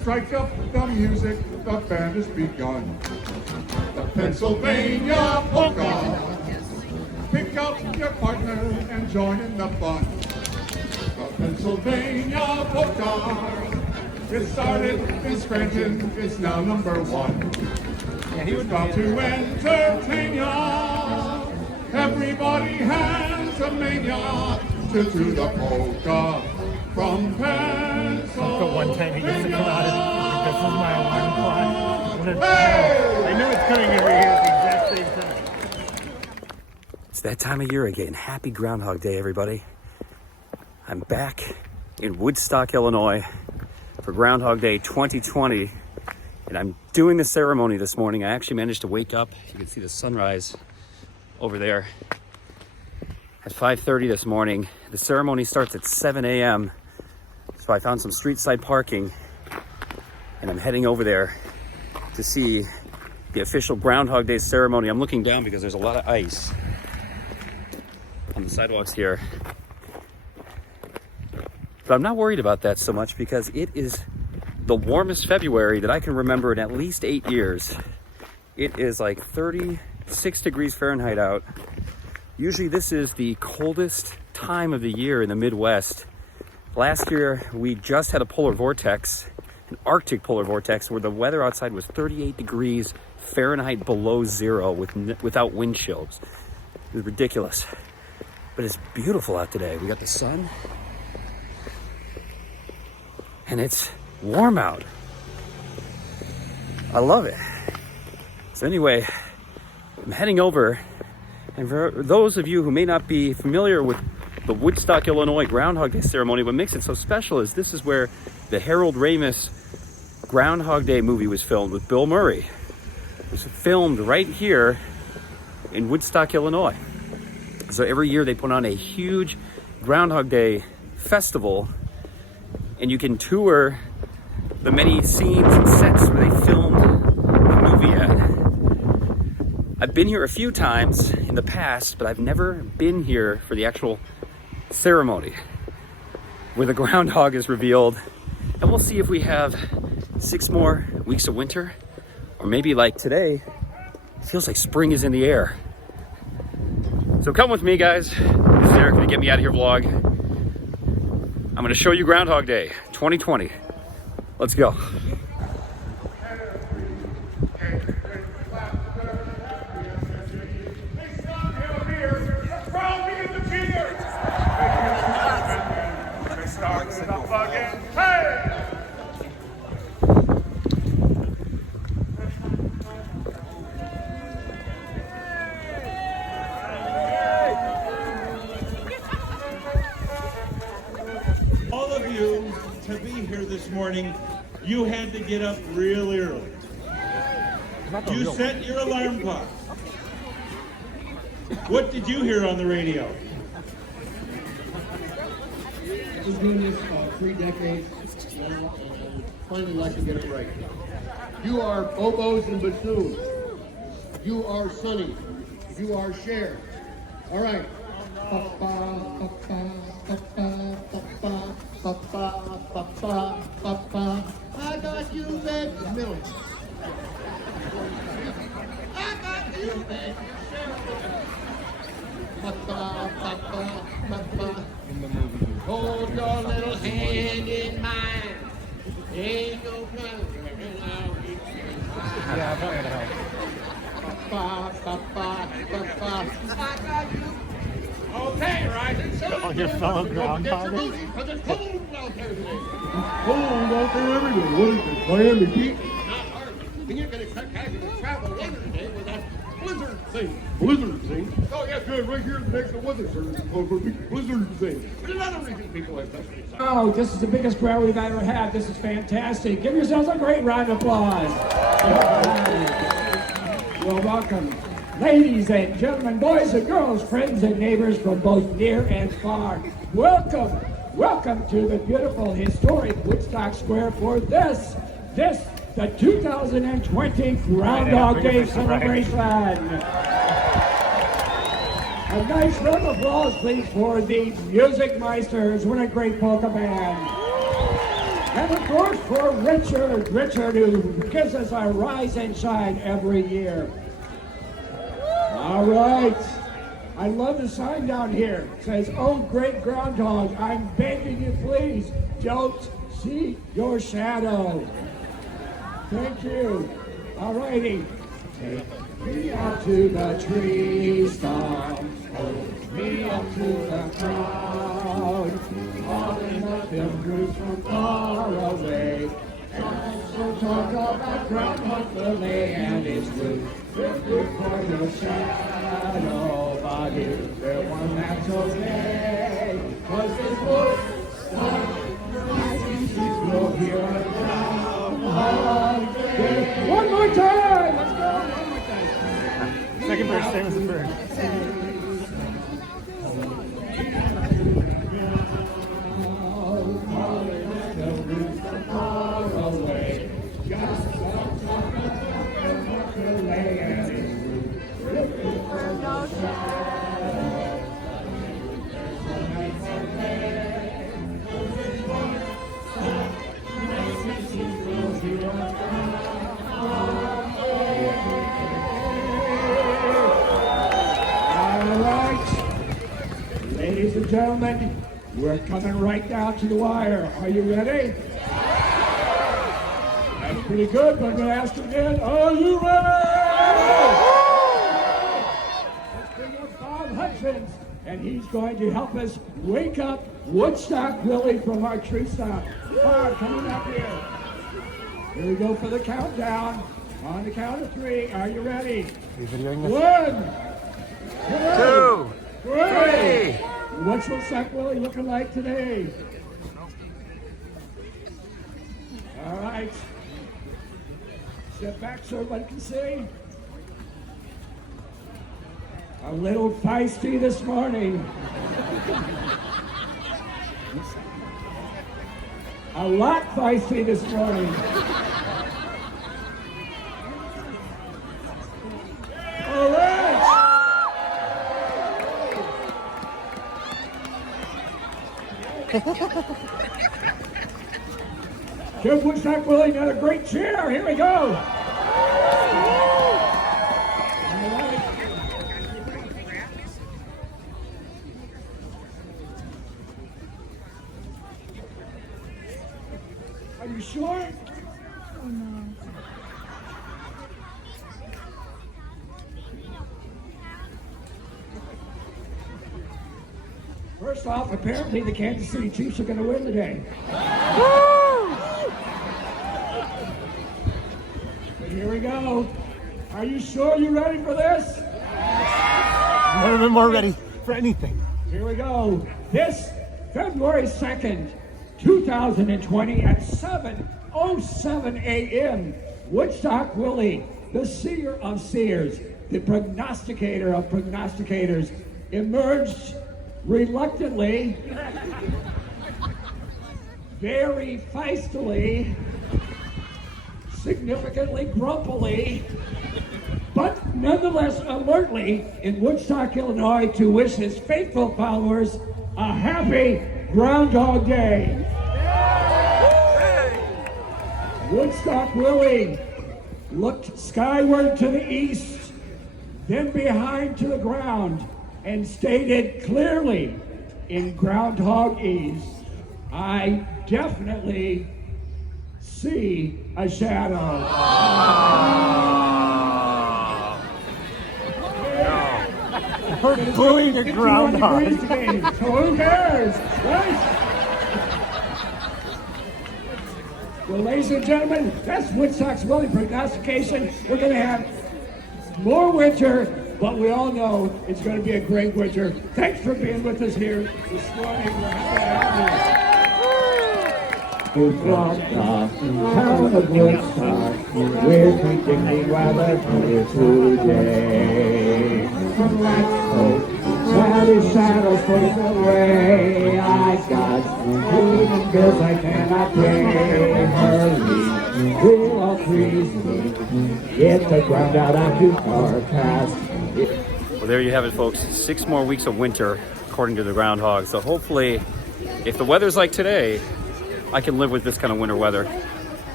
Strike up the music, the band has begun. The Pennsylvania polka. Pick up your partner and join in the fun. The Pennsylvania polka. It started in Scranton, it's now #1. And he was about to entertain ya. Everybody has a mania to the polka from Pennsylvania. The one time he gets to come out and this is my alarm clock. I knew it's coming every year at the exact same time. It's that time of year again. Happy Groundhog Day, everybody. I'm back in Woodstock, Illinois for Groundhog Day 2020. And I'm doing the ceremony this morning. I actually managed to wake up. You can see the sunrise over there at 5:30 this morning. The ceremony starts at 7 a.m. So I found some street side parking and I'm heading over there to see the official Groundhog Day ceremony. I'm looking down because there's a lot of ice on the sidewalks here. But I'm not worried about that so much because it is the warmest February that I can remember in at least 8 years. It is like 36 degrees Fahrenheit out. Usually this is the coldest time of the year in the Midwest. Last year, we just had a polar vortex, an Arctic polar vortex, where the weather outside was 38 degrees Fahrenheit below zero without wind chills. It was ridiculous. But it's beautiful out today. We got the sun, and it's warm out. I love it. So anyway, I'm heading over, and for those of you who may not be familiar with the Woodstock, Illinois Groundhog Day ceremony, what makes it so special is this is where the Harold Ramis Groundhog Day movie was filmed with Bill Murray. It was filmed right here in Woodstock, Illinois. So every year they put on a huge Groundhog Day festival, and you can tour the many scenes and sets where they filmed the movie at. I've been here a few times in the past, but I've never been here for the actual ceremony where the groundhog is revealed. And we'll see if we have 6 more weeks of winter, or maybe like today, it feels like spring is in the air. So come with me, guys. This is Eric, gonna get me out of here vlog. I'm gonna show you Groundhog Day 2020. Let's go. All of you, to be here this morning, you had to get up real early. You set your alarm clock. What did you hear on the radio? I've been doing this 3 decades now, and I finally like to get it right. You are oboes and bassoons. You are Sonny. You are Cher. All right. I got you, baby. Millie. I got you, baby. Hold your little hand in mine. Ain't no problem. Yeah, I'm not gonna help. Okay, Ryerson. Oh, your fellow groundhog? Because it's cold out there today. Cold out there every day. What is it, Miami Heat? Not hardly. And you're going to casually travel later today with that blizzard thing. Blizzard thing? Oh, yeah, good. Right here next to weather service. Called for blizzard thing. But another reason people have custody. Oh, this is the biggest crowd we've ever had. This is fantastic. Give yourselves a great round of applause. Well, welcome. Ladies and gentlemen, boys and girls, friends and neighbors from both near and far. Welcome, welcome to the beautiful historic Woodstock Square for this, the 2020 Groundhog Day celebration. A nice round of applause, please, for the Music Meisters. What a great polka band. And of course for Richard who gives us our rise and shine every year. All right. I love the sign down here. It says, "Oh, great groundhog, I'm begging you, please, don't see your shadow." Thank you. All righty. Take me up to the tree stump, hold me up to the crowd, calling up them groups from far away. And so talk about Groundhog Day and its root. Look for your shadow, but is there one that's okay? 'Cause this Woodstock will hear a Groundhog Day. One more time! Let's go! One more time. Second verse, same as the first. Ladies and gentlemen, we're coming right down to the wire. Are you ready? That's pretty good, but I'm going to ask you again. Are you ready? Let's bring up Bob Hutchins, and he's going to help us wake up Woodstock Willie from our tree stump. Bob, coming up here. Here we go for the countdown. On the count of 3, are you ready? Are you videoing this? 1, 2, 3. What's Woodstock Willie looking like today? All right. Step back so everybody can see. A little feisty this morning. A lot feisty this morning. All right. Give Woodstock Willie another great cheer. Here we go. Are you sure? Oh no. First off, apparently the Kansas City Chiefs are going to win today. But here we go. Are you sure you're ready for this? Never been more ready for anything. Here we go. This February 2nd, 2020 at 7:07 a.m. Woodstock Willie, the seer of seers, the prognosticator of prognosticators, emerged reluctantly, very feistily, significantly grumpily, but nonetheless alertly in Woodstock, Illinois, to wish his faithful followers a happy Groundhog Day. Woodstock Willie looked skyward to the east, then behind to the ground, and stated clearly in Groundhog-ese, "I definitely see a shadow." We're booing the groundhog. So who cares, right? Well, ladies and gentlemen, that's Woodstock's Willie prognostication. We're going to have more winter, but we all know it's going to be a great winter. Thanks for being with us here this morning. We're happy to have you. From the town of Woodstock, we're predicting weather here today. Let's hope shadow, shadow fades away. I got moving bills I cannot pay. Hurry, we'll all freeze me. Get the ground out onto forecast. Well, there you have it, folks. 6 more weeks of winter, according to the groundhog. So hopefully, if the weather's like today, I can live with this kind of winter weather.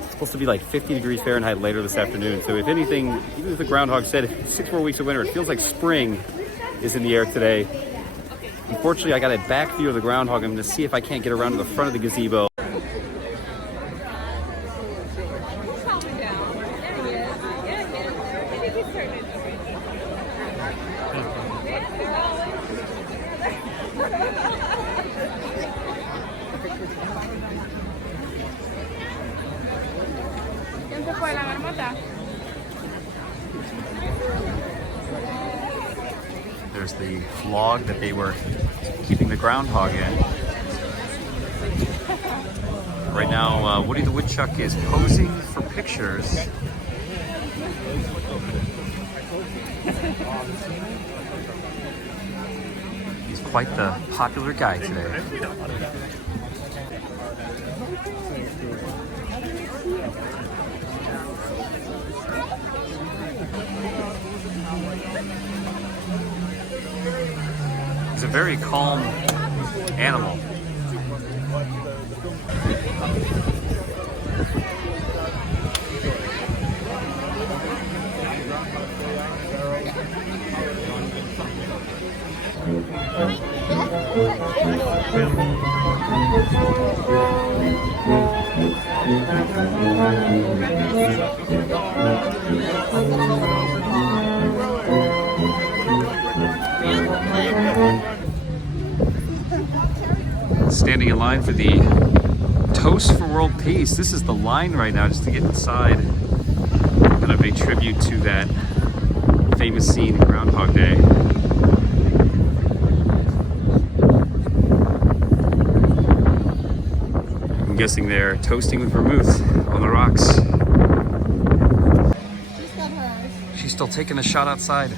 It's supposed to be like 50 degrees Fahrenheit later this afternoon. So if anything, even if the groundhog said 6 more weeks of winter, it feels like spring is in the air today. Unfortunately, I got a back view of the groundhog. I'm going to see if I can't get around to the front of the gazebo. There's the log that they were keeping the groundhog in. Right now, Woody the Woodchuck is posing for pictures. He's quite the popular guy today. He's a very calm animal. Standing in line for the Toast for World Peace. This is the line right now just to get inside. Kind of a tribute to that famous scene in Groundhog Day. I'm guessing they're toasting with vermouth on the rocks. She's got hers. She's still taking a shot outside.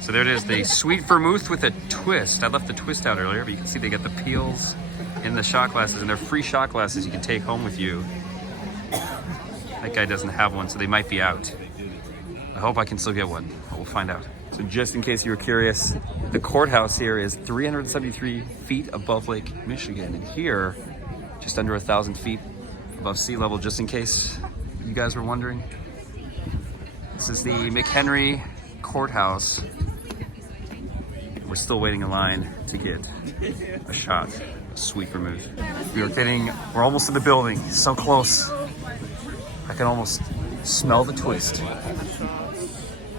So there it is, the sweet vermouth with a twist. I left the twist out earlier, but you can see they got the peels in the shot glasses, and they're free shot glasses you can take home with you. That guy doesn't have one, so they might be out. I hope I can still get one, but we'll find out. So just in case you were curious, the courthouse here is 373 feet above Lake Michigan, and here, just under 1,000 feet above sea level, just in case you guys were wondering. This is the McHenry Courthouse. We're still waiting in line to get a shot of sweet vermouth. We're almost in the building, so close. I can almost smell the twist. I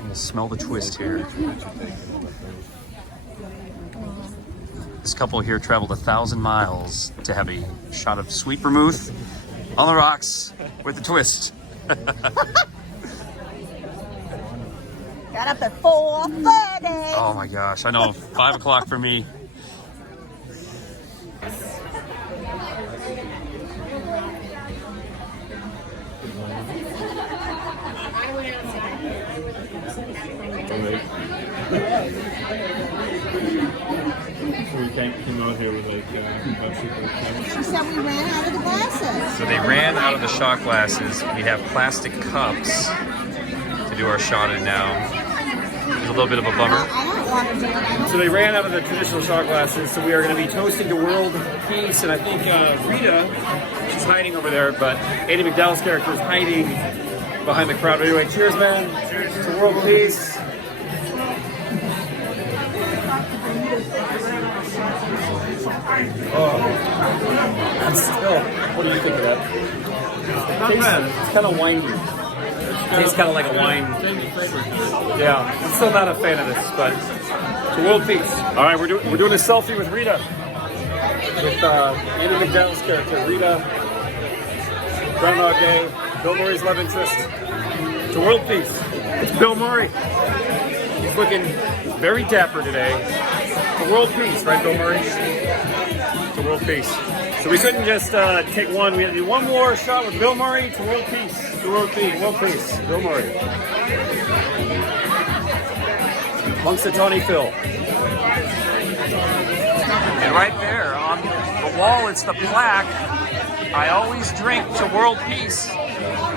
can smell the twist here. This couple here traveled 1,000 miles to have a shot of sweet vermouth on the rocks with a twist. Got up at 4:30. Oh my gosh, I know, 5 o'clock for me. So we came out here with like She said we ran out of the glasses. So they ran out of the shot glasses. We have plastic cups to do our shot in now. It's a little bit of a bummer. I don't want to do it. So they ran out of the traditional shot glasses, so we are going to be toasting to world peace. And I think Rita, she's hiding over there, but Andy McDowell's character is hiding behind the crowd. But anyway, cheers, man. Cheers to world peace. Oh, and still, what do you think of that? Not bad. It's kind of windy. It tastes kind of like a wine. Yeah, I'm still not a fan of this, but to world peace. All right, we're doing a selfie with Rita, with Andy McDowell's character, Rita, Groundhog Day, Bill Murray's love interest. To world peace. It's Bill Murray. He's looking very dapper today. To world peace, right, Bill Murray? To world peace. So we couldn't just take one. We had to do one more shot with Bill Murray. To world peace. To world peace. World peace. Bill Murray. Punxsutawney Phil. And right there on the wall, it's the plaque. I always drink to world peace.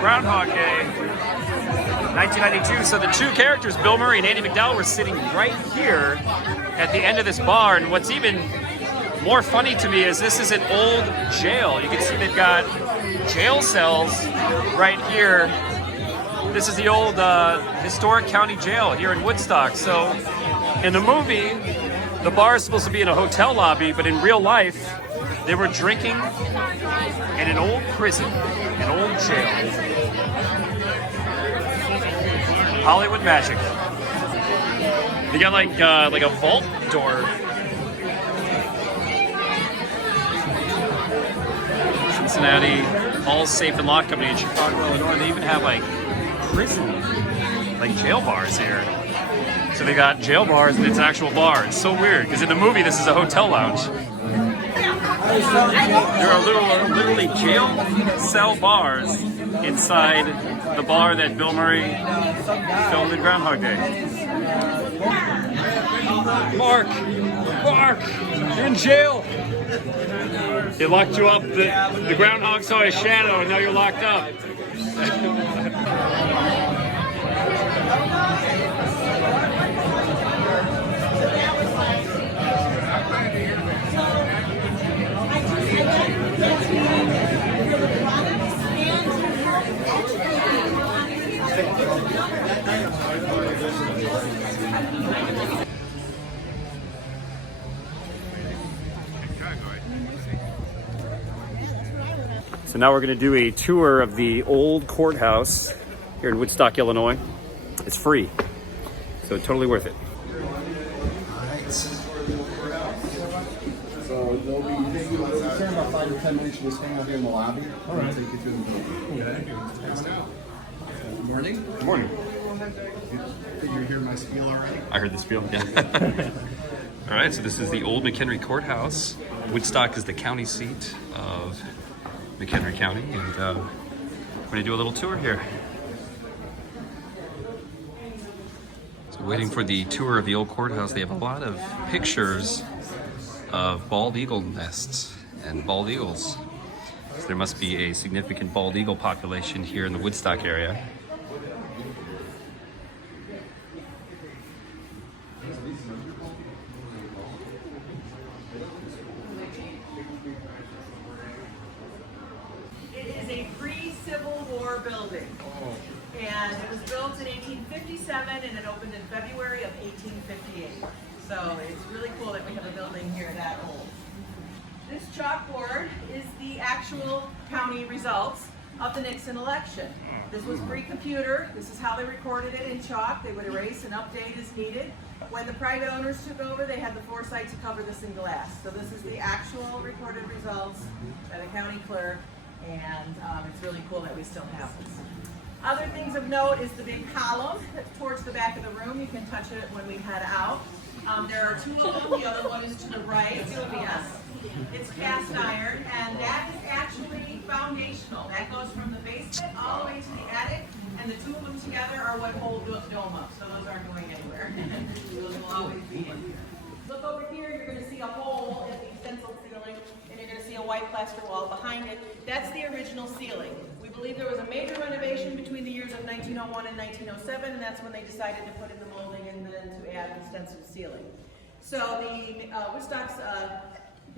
Groundhog Day, 1992. So the two characters, Bill Murray and Andy McDowell, were sitting right here at the end of this bar. And what's even more funny to me is this is an old jail. You can see they've got jail cells right here. This is the old historic county jail here in Woodstock. So in the movie, the bar is supposed to be in a hotel lobby, but in real life, they were drinking in an old prison, an old jail. Hollywood magic. They got like a vault door. Cincinnati All Safe and Lock Company in Chicago, Illinois. They even have like prison, like jail bars here. So they got jail bars and it's an actual bar. It's so weird because in the movie this is a hotel lounge. There are literally jail cell bars inside the bar that Bill Murray filmed in Groundhog Day. Mark, you're in jail. They locked you up. The groundhog saw a shadow, and now you're locked up. So now we're going to do a tour of the old courthouse here in Woodstock, Illinois. It's free, so totally worth it. So they'll be taking about 5 to 10 minutes. Just hang out here in the lobby. All right. Take you through the building. Okay. Good morning. Good morning. Did you hear my spiel already? I heard the spiel, yeah. All right, so this is the old McHenry Courthouse. Woodstock is the county seat of McHenry County, and we're going to do a little tour here. So waiting for the tour of the old courthouse, they have a lot of pictures of bald eagle nests and bald eagles. So there must be a significant bald eagle population here in the Woodstock area. Civil War building, and it was built in 1857 and it opened in February of 1858. So it's really cool that we have a building here that old. This chalkboard is the actual county results of the Nixon election. This was pre-computer. This is how they recorded it in chalk. They would erase and update as needed. When the private owners took over, they had the foresight to cover this in glass. So this is the actual recorded results by the county clerk. And it's really cool that we still have this. Other things of note is the big column towards the back of the room. You can touch it when we head out. There are 2 of them. The other one is to the right. Yes. It's cast iron, and that is actually foundational. That goes from the basement all the way to the attic, and the 2 of them together are what hold the dome up. So those aren't going anywhere. Those will always be in here. Look over here. You're going to see a hole in the stencil ceiling. You're going to see a white plaster wall behind it. That's the original ceiling. We believe there was a major renovation between the years of 1901 and 1907, and that's when they decided to put in the molding and then to add the stencil ceiling. So the Woodstock's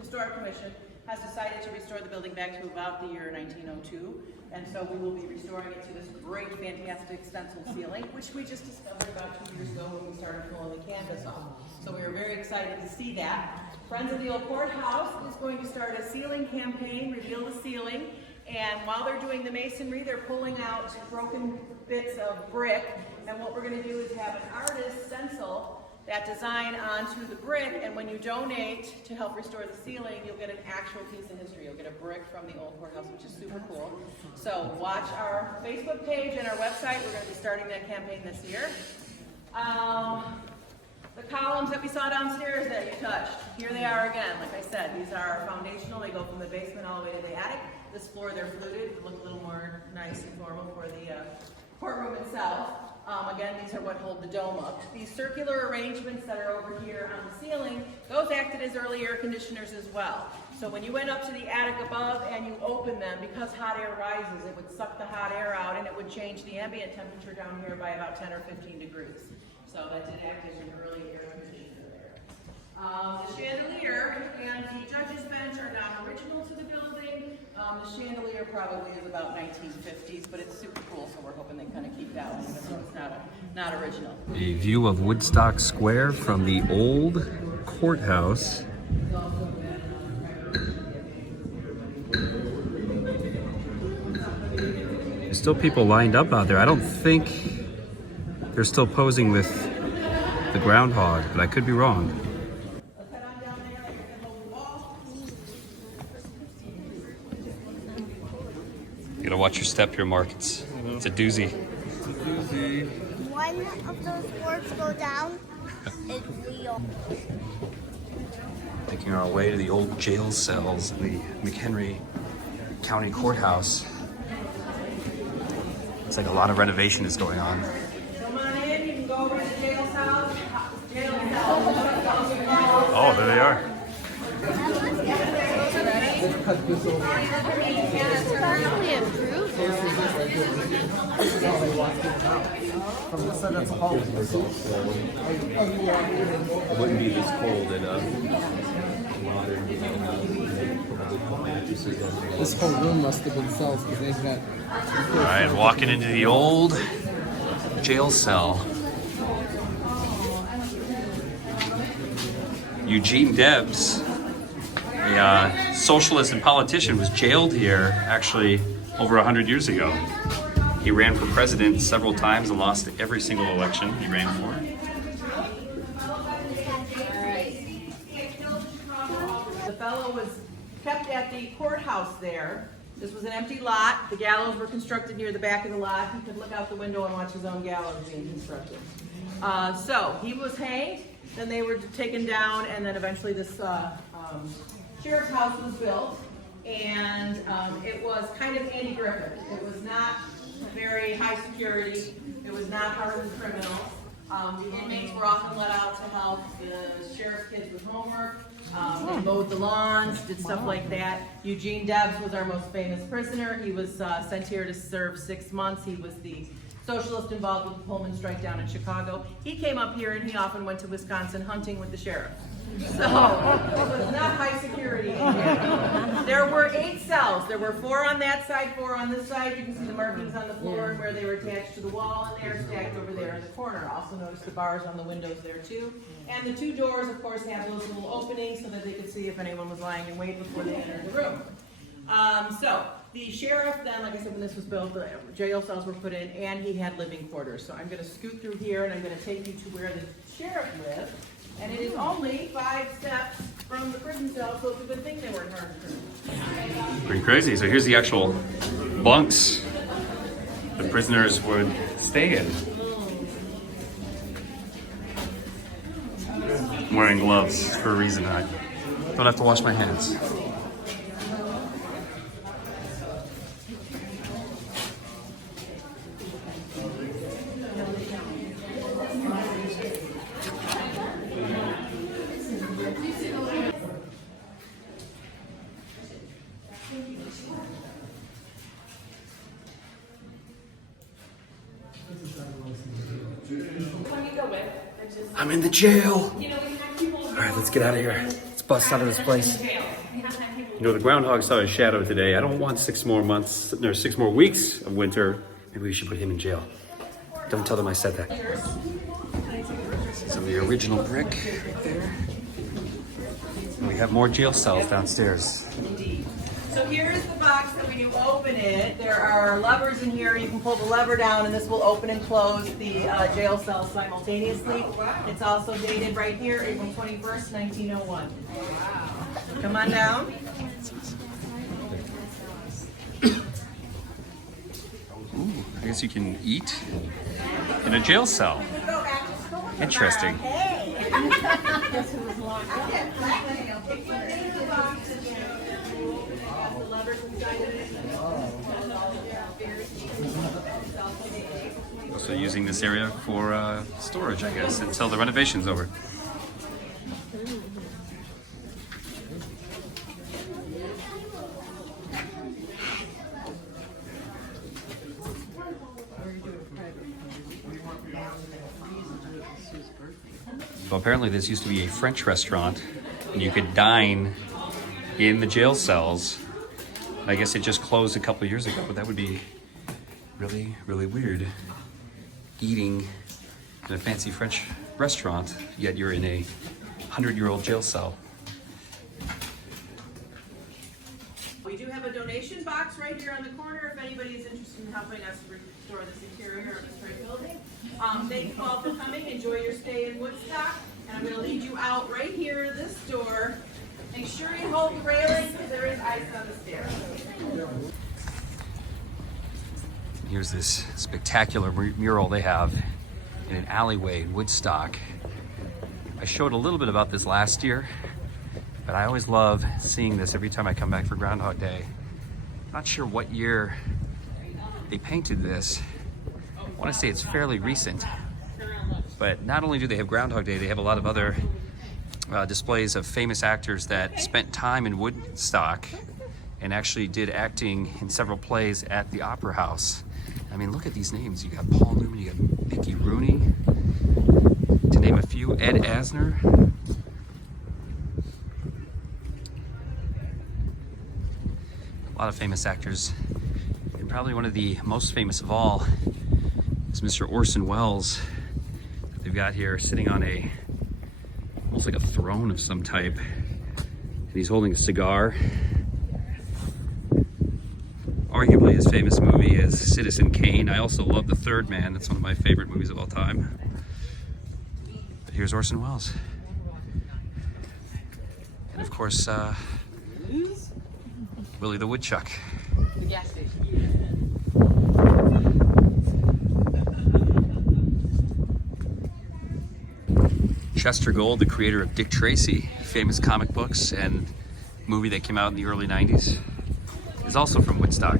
Historic Commission has decided to restore the building back to about the year 1902, and so we will be restoring it to this great, fantastic stencil ceiling, which we just discovered about 2 years ago when we started pulling the canvas off. So we were very excited to see that. Friends of the Old Courthouse is going to start a ceiling campaign, Reveal the Ceiling, and while they're doing the masonry, they're pulling out broken bits of brick, and what we're going to do is have an artist stencil that design onto the brick, and when you donate to help restore the ceiling, you'll get an actual piece of history. You'll get a brick from the Old Courthouse, which is super cool. So watch our Facebook page and our website. We're going to be starting that campaign this year. The columns that we saw downstairs that you touched, here they are again. Like I said, these are foundational. They go from the basement all the way to the attic. This floor, they're fluted. Look a little more nice and formal for the courtroom itself. Again, these are what hold the dome up. These circular arrangements that are over here on the ceiling, those acted as early air conditioners as well. So when you went up to the attic above and you opened them, because hot air rises, it would suck the hot air out and it would change the ambient temperature down here by about 10 or 15 degrees. So that did act as an early air conditioner there. The chandelier and the judge's bench are not original to the building. The chandelier probably is about 1950s, but it's super cool, so we're hoping they kind of keep that one, even though it's not original. A view of Woodstock Square from the old courthouse. There's still people lined up out there. I don't think they're still posing with the groundhog, but I could be wrong. You gotta watch your step here, Mark. It's a doozy. One of those boards go down, it's real. Making our way to the old jail cells in the McHenry County Courthouse. Looks like a lot of renovation is going on. Come on in, you can go over to the jail cell. Oh, there they are. From this side, that's a hall. It wouldn't be this cold in modern mattresses. This whole room must have been cells because they've got. All right, walking into the old jail cell. Eugene Debs, a socialist and politician, was jailed here actually over 100 years ago. He ran for president several times and lost every single election he ran for. The fellow was kept at the courthouse there. This was an empty lot. The gallows were constructed near the back of the lot. He could look out the window and watch his own gallows being constructed. So he was hanged, then they were taken down, and then eventually this sheriff's house was built. And it was kind of anti-Griffith. It was not very high security. It was not hardened criminals. The inmates were often let out to help the sheriff's kids with homework. They mowed the lawns, did stuff like that. Eugene Debs was our most famous prisoner. He was sent here to serve 6 months. He was the socialist involved with the Pullman strike down in Chicago. He came up here and he often went to Wisconsin hunting with the sheriff. So it was not high security in here. There were 8 cells. There were 4 on that side, 4 on this side. You can see the markings on the floor and where they were attached to the wall, and they're stacked over there in the corner. Also notice the bars on the windows there too. And the 2 doors, of course, have those little openings so that they could see if anyone was lying in wait before they entered the room. So the sheriff then, like I said, when this was built, the jail cells were put in, and he had living quarters. So I'm going to scoot through here, and I'm going to take you to where the sheriff lived. And it is only 5 steps from the prison cell, so it's a good thing they weren't hardened. Pretty crazy. So here's the actual bunks the prisoners would stay in. I'm wearing gloves for a reason. I don't have to wash my hands. I'm in the jail. All right, let's get out of here. Let's bust out of this place. You know, the groundhog saw his shadow today. I don't want 6 more months, no, 6 more weeks of winter. Maybe we should put him in jail. Don't tell them I said that. Some of the original brick right there. And we have more jail cells downstairs. Indeed. So here's the box that when you open it, there are levers in here. You can pull the lever down and this will open and close the jail cell simultaneously. It's also dated right here, April 21st, 1901. Come on down. Ooh, I guess you can eat in a jail cell. Interesting. Also using this area for storage, I guess, until the renovation's over. So apparently this used to be a French restaurant, and you could dine in the jail cells. I guess it just closed a couple years ago, but that would be really, really weird. Eating in a fancy French restaurant, yet you're in a 100-year-old jail cell. We do have a donation box right here on the corner if anybody is interested in helping us restore this interior of this great building. Thank you all for coming. Enjoy your stay in Woodstock. And I'm going to lead you out right here to this door. Make sure you hold the railing because there is ice on the stairs. Here's this spectacular mural they have in an alleyway in Woodstock. I showed a little bit about this last year, but I always love seeing this every time I come back for Groundhog Day. Not sure what year they painted this. I want to say it's fairly recent. But not only do they have Groundhog Day, they have a lot of other displays of famous actors that spent time in Woodstock and actually did acting in several plays at the Opera House. I mean, look at these names. You got Paul Newman, you got Mickey Rooney, to name a few, Ed Asner. A lot of famous actors. And probably one of the most famous of all is Mr. Orson Welles. They've got here sitting on almost like a throne of some type. And he's holding a cigar. Arguably his famous movie is Citizen Kane. I also love The Third Man. That's one of my favorite movies of all time. But here's Orson Welles. And of course, Willie the Woodchuck. The gas station. Chester Gould, the creator of Dick Tracy, famous comic books and movie that came out in the early 90s, is also from Woodstock.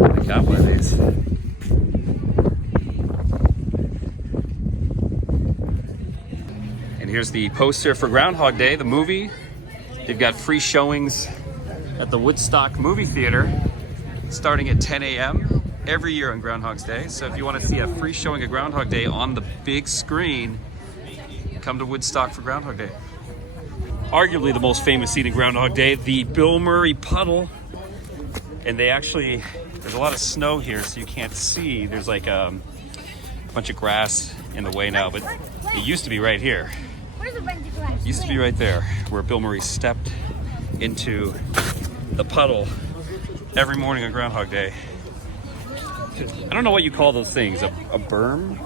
I got one of these. And here's the poster for Groundhog Day, the movie. They've got free showings at the Woodstock Movie Theater starting at 10 a.m. every year on Groundhog's Day. So if you want to see a free showing of Groundhog Day on the big screen, come to Woodstock for Groundhog Day. Arguably the most famous scene in Groundhog Day, the Bill Murray Puddle. And there's a lot of snow here, so you can't see. There's like a bunch of grass in the way now, but it used to be right here. Where's the bunch of glass? It used to be right there, where Bill Murray stepped into the puddle every morning on Groundhog Day. I don't know what you call those things. A berm?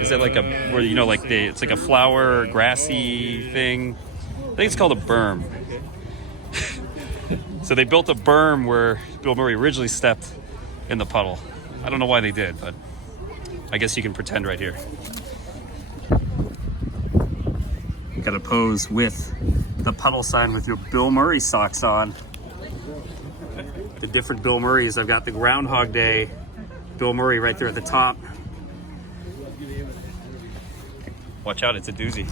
Is that like where it's like a flower, grassy thing? I think it's called a berm. So they built a berm where Bill Murray originally stepped in the puddle. I don't know why they did, but I guess you can pretend right here. You gotta pose with the puddle sign with your Bill Murray socks on. The different Bill Murrays. I've got the Groundhog Day Bill Murray right there at the top. Watch out, it's a doozy.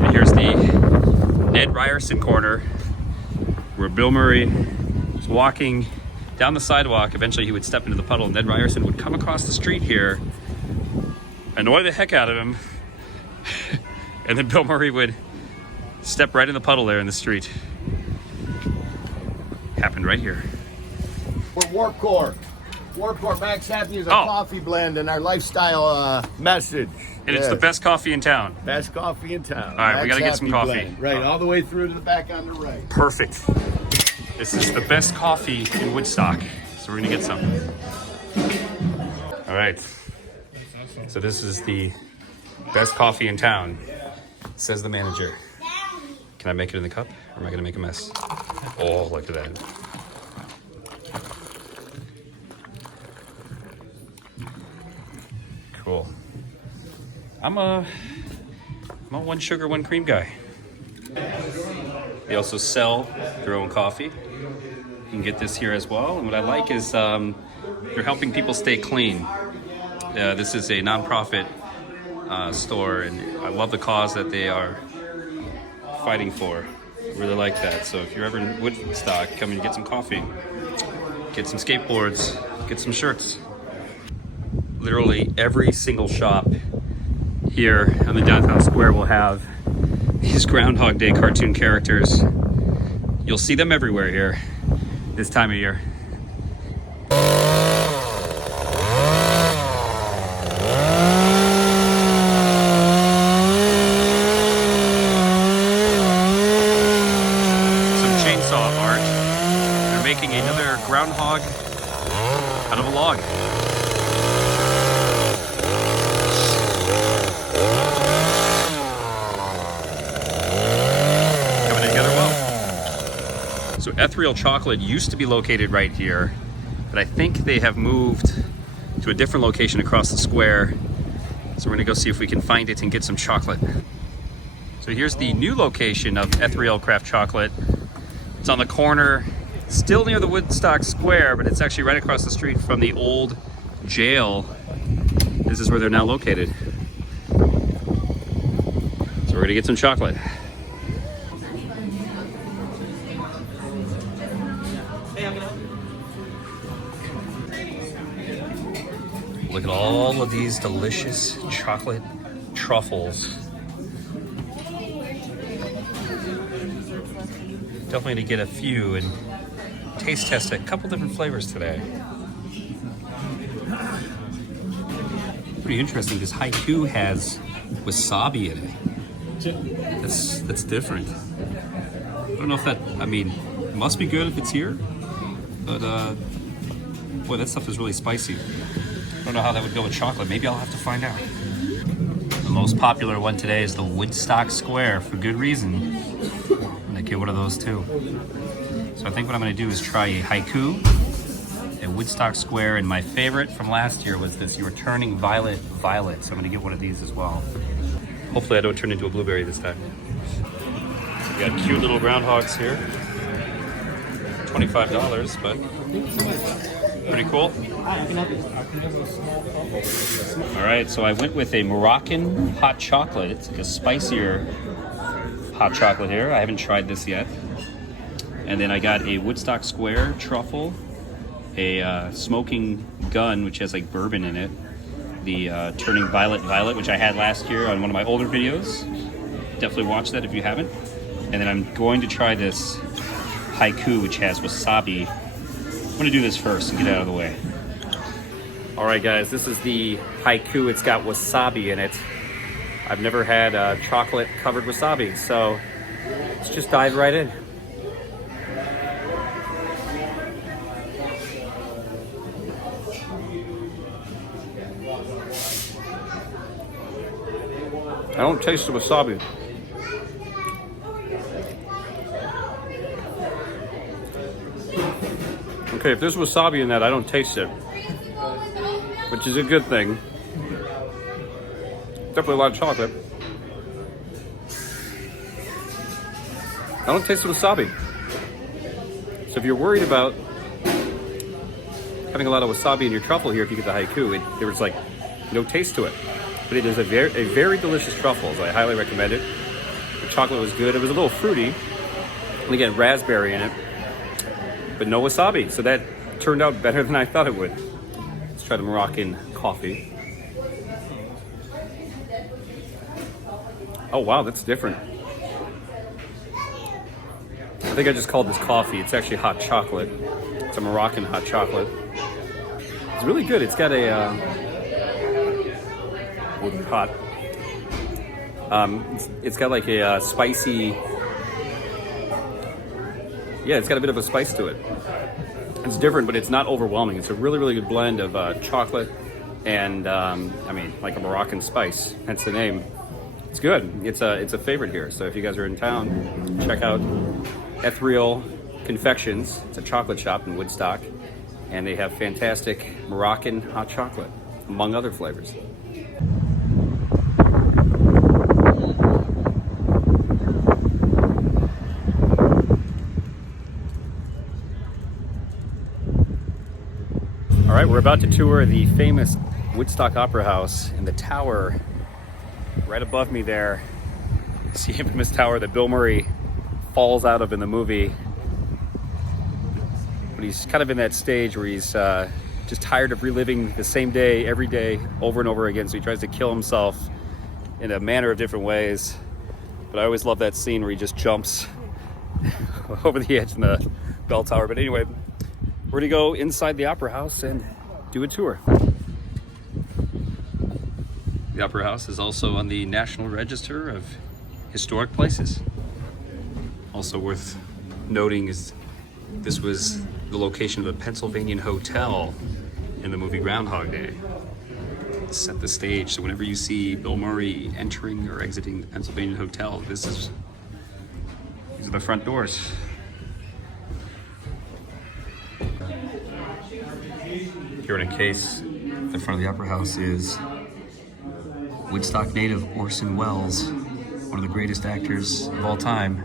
And here's the Ned Ryerson corner where Bill Murray was walking down the sidewalk. Eventually he would step into the puddle and Ned Ryerson would come across the street here, annoy the heck out of him, and then Bill Murray would step right in the puddle there in the street. Happened right here. We're Warcore. Warcore Max Happy is a coffee blend and our lifestyle message. And it's the best coffee in town. Best coffee in town. All right, we gotta get some coffee. Blend. Right, all the way through to the back on the right. Perfect. This is the best coffee in Woodstock, so we're gonna get some. All right. So this is the best coffee in town, says the manager. Can I make it in the cup, or am I gonna make a mess? Oh, look at that. Cool. I'm a one sugar, one cream guy. They also sell their own coffee. You can get this here as well. And what I like is they're helping people stay clean. This is a nonprofit store, and I love the cause that they are fighting for. Really like that. So if you're ever in Woodstock, come and get some coffee, get some skateboards, get some shirts. Literally every single shop here on the downtown square will have these Groundhog Day cartoon characters. You'll see them everywhere here this time of year. Another groundhog out of a log. Coming together well. So Ethereal Chocolate used to be located right here, but I think they have moved to a different location across the square. So we're gonna go see if we can find it and get some chocolate. So here's the new location of Ethereal Craft Chocolate. It's on the corner, still near the Woodstock Square, but it's actually right across the street from the old jail. This is where they're now located. So we're gonna get some chocolate. Look at all of these delicious chocolate truffles. Definitely to get a few and taste test a couple different flavors today. Pretty interesting, this haiku has wasabi in it. That's different. I don't know if that, I mean, it must be good if it's here, but boy, that stuff is really spicy. I don't know how that would go with chocolate. Maybe I'll have to find out. The most popular one today is the Woodstock Square, for good reason. I'm gonna get one of those too. So I think what I'm gonna do is try a haiku at Woodstock Square, and my favorite from last year was this, "You're turning violet, violet." So I'm gonna get one of these as well. Hopefully I don't turn into a blueberry this time. So we got cute little groundhogs here. $25, but pretty cool. All right, so I went with a Moroccan hot chocolate. It's like a spicier hot chocolate here. I haven't tried this yet. And then I got a Woodstock Square truffle, a smoking gun, which has like bourbon in it, the turning violet, violet, which I had last year on one of my older videos. Definitely watch that if you haven't. And then I'm going to try this haiku, which has wasabi. I'm gonna do this first and get it out of the way. All right, guys, this is the haiku. It's got wasabi in it. I've never had chocolate covered wasabi, so let's just dive right in. I don't taste the wasabi. Okay, if there's wasabi in that, I don't taste it, which is a good thing. Definitely a lot of chocolate. I don't taste the wasabi. So if you're worried about having a lot of wasabi in your truffle here, if you get the haiku, there was like no taste to it. But it is a very delicious truffle, so I highly recommend it. The chocolate was good. It was a little fruity. And again, raspberry in it, but no wasabi. So that turned out better than I thought it would. Let's try the Moroccan coffee. Oh wow, that's different. I think I just called this coffee. It's actually hot chocolate. It's a Moroccan hot chocolate. It's really good. It's got a hot. It's got like a spicy. Yeah, it's got a bit of a spice to it. It's different, but it's not overwhelming. It's a really good blend of chocolate and I mean, like a Moroccan spice. Hence the name. It's good. It's a favorite here. So if you guys are in town, check out Ethereal Confections. It's a chocolate shop in Woodstock, and they have fantastic Moroccan hot chocolate, among other flavors. All right, we're about to tour the famous Woodstock Opera House, and the tower right above me there. It's the infamous tower that Bill Murray falls out of in the movie. But he's kind of in that stage where he's just tired of reliving the same day every day over and over again. So he tries to kill himself in a manner of different ways. But I always love that scene where he just jumps over the edge in the bell tower. But anyway, we're gonna go inside the Opera House and do a tour. The Opera House is also on the National Register of Historic Places. Also worth noting is this was the location of a Pennsylvania hotel in the movie Groundhog Day. It set the stage, so whenever you see Bill Murray entering or exiting the Pennsylvania hotel, these are the front doors. Here in a case in front of the Opera House is Woodstock native Orson Welles, one of the greatest actors of all time,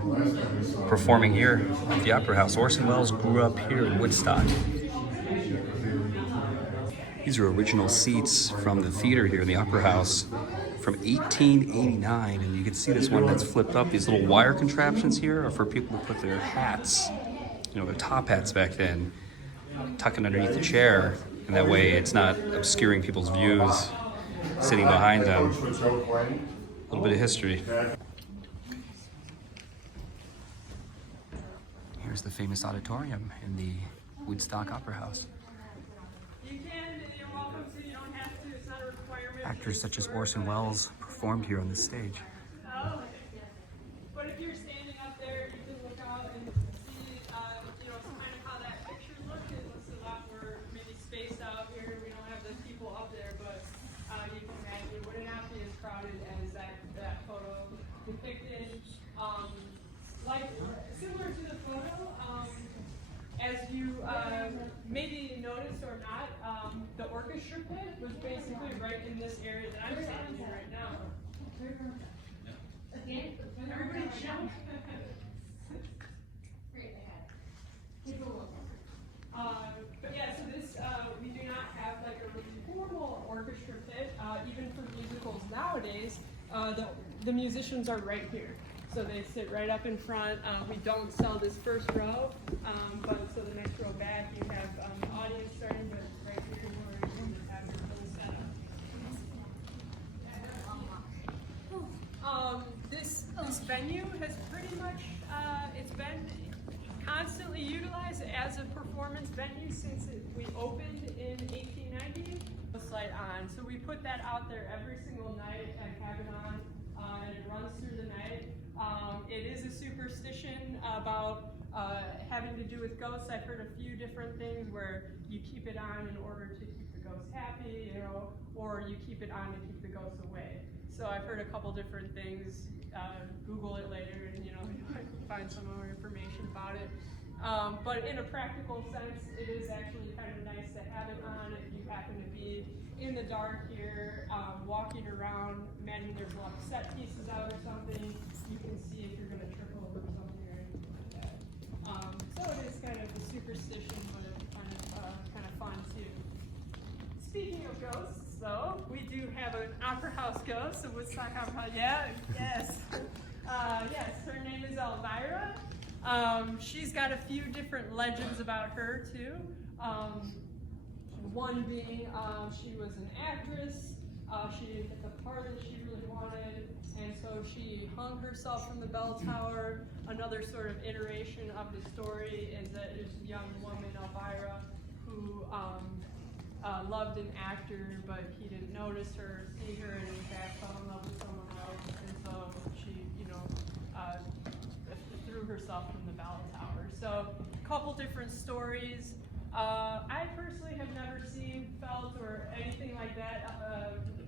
performing here at the Opera House. Orson Welles grew up here in Woodstock. These are original seats from the theater here in the Opera House from 1889, and you can see this one that's flipped up. These little wire contraptions here are for people to put their hats, you know, their top hats back then, tucking underneath the chair, and that way it's not obscuring people's views sitting behind them. A little bit of history. Here's the famous auditorium in the Woodstock Opera House. You can, you're welcome to, you don't have to, it's not a requirement. Actors such as Orson Welles performed here on this stage. Oh, but if you're standing up there, you can look out and see, you know, kind of how that picture looked. It looks a lot more maybe spaced out here. We don't have the people up there, but you can imagine it would not be as crowded as that photo depicted. Like similar to the photo, as you maybe noticed or not, the orchestra pit was basically right in this area that I'm standing in right now. Everybody jump. But yeah, so this, we do not have like a really formal orchestra pit. Even for musicals nowadays, the musicians are right here. So they sit right up in front. We don't sell this first row, but so the next row back, you have the audience starting, but right here where you have your full setup. This venue has pretty much, it's been constantly utilized as a performance venue since we opened in 1890. Light on, so we put that out there every single night and have it on, and it runs through the night. It is a superstition about having to do with ghosts. I've heard a few different things where you keep it on in order to keep the ghosts happy, you know, or you keep it on to keep the ghosts away. So I've heard a couple different things. Google it later, and you know, you can find some more information about it. But in a practical sense, it is actually kind of nice to have it on if you happen to be in the dark here, walking around. Imagine there's a lot of set pieces out or something. You can see if you're going to trip over something or anything like that. So it is kind of a superstition, but kind of fun too. Speaking of ghosts, though, we do have an Opera House ghost, a Woodstock Opera House. Yeah, yes. Yes, her name is Elvira. She's got a few different legends about her too. One being she was an actress. She didn't get the part that she really wanted, and so she hung herself from the bell tower. Another sort of iteration of the story is that there's a young woman, Elvira, who loved an actor, but he didn't notice her, see her, and in fact fell in love with someone else, and so she, you know, threw herself from the bell tower. So a couple different stories. I personally have never seen, felt, or anything like that,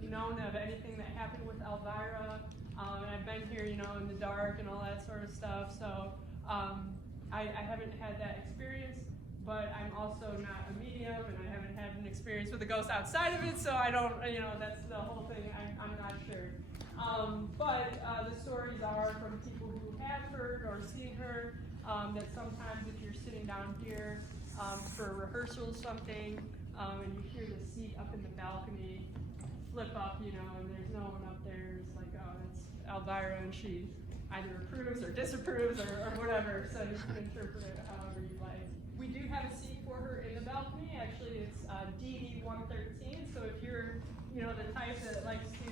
known of anything that happened with Elvira. And I've been here, you know, in the dark and all that sort of stuff. So I haven't had that experience, but I'm also not a medium, and I haven't had an experience with a ghost outside of it. So I don't, you know, that's the whole thing. I'm not sure. But the stories are from people who have heard or seen her, that sometimes if you're sitting down here for a rehearsal or something, and you hear the seat up in the balcony flip up, you know, and there's no one up there, it's like, oh, it's Elvira, and she either approves or disapproves or whatever, so you can interpret it however you like. We do have a seat for her in the balcony. Actually, it's DD 113, so if you're the type that likes to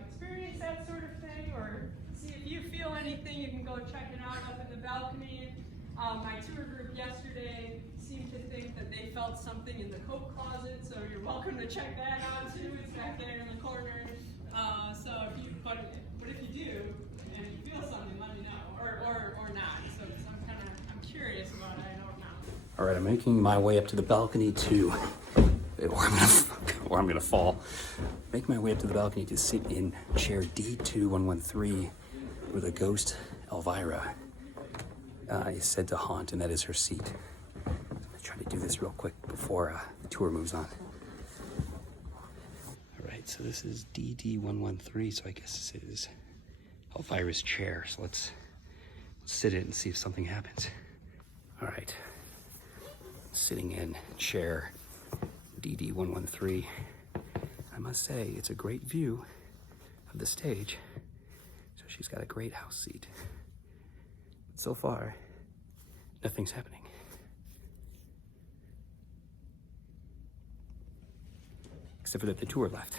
experience that sort of thing or see if you feel anything, you can go check it out up in the balcony. My tour group yesterday seemed to think that they felt something in the coat closet, so you're welcome to check that out too. It's back there in the corner. But if you do and you feel something, let me know, or not. So I'm curious about it. I don't know. All right, I'm making my way up to the balcony to, or I'm gonna fall. Making my way up to the balcony to sit in chair D2113, where the ghost Elvira is said to haunt, and that is her seat. I'm gonna try to do this real quick before the tour moves on. All right, so this is DD113, so I guess this is Elvira's chair. So let's sit in and see if something happens. All right, sitting in chair DD113. I must say, it's a great view of the stage. So she's got a great house seat. But so far, nothing's happening. Except for that the tour left.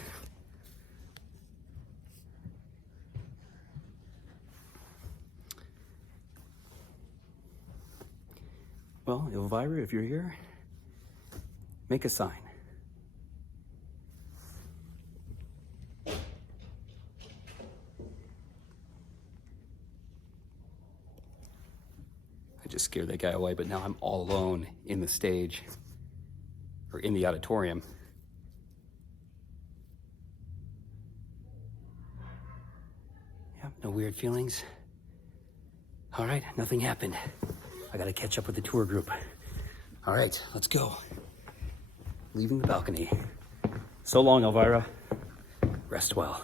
Well, Elvira, if you're here, make a sign. I just scared that guy away, but now I'm all alone in the stage, or in the auditorium. Yep, no weird feelings. All right, nothing happened. I gotta catch up with the tour group. All right, let's go. Leaving the balcony. So long, Elvira. Rest well.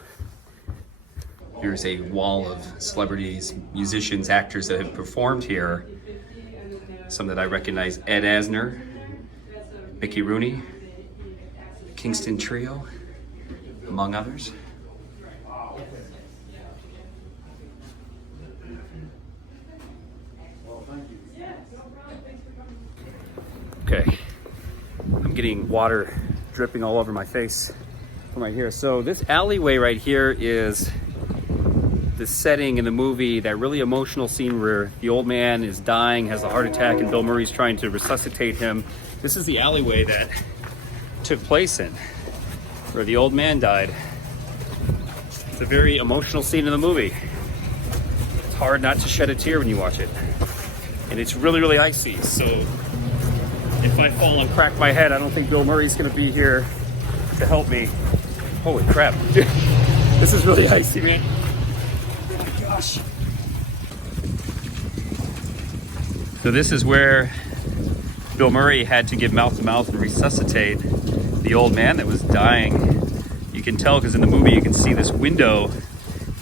Here's a wall of celebrities, musicians, actors that have performed here. Some that I recognize: Ed Asner, Mickey Rooney, the Kingston Trio, among others. Okay, I'm getting water dripping all over my face from right here. So this alleyway right here is the setting in the movie, that really emotional scene where the old man is dying, has a heart attack, and Bill Murray's trying to resuscitate him. This is the alleyway that took place in, where the old man died. It's a very emotional scene in the movie. It's hard not to shed a tear when you watch it. And it's really, really icy, so if I fall and crack my head, I don't think Bill Murray's gonna be here to help me. Holy crap. This is really icy, man. Oh my gosh. So this is where Bill Murray had to give mouth to mouth and resuscitate the old man that was dying. You can tell because in the movie you can see this window,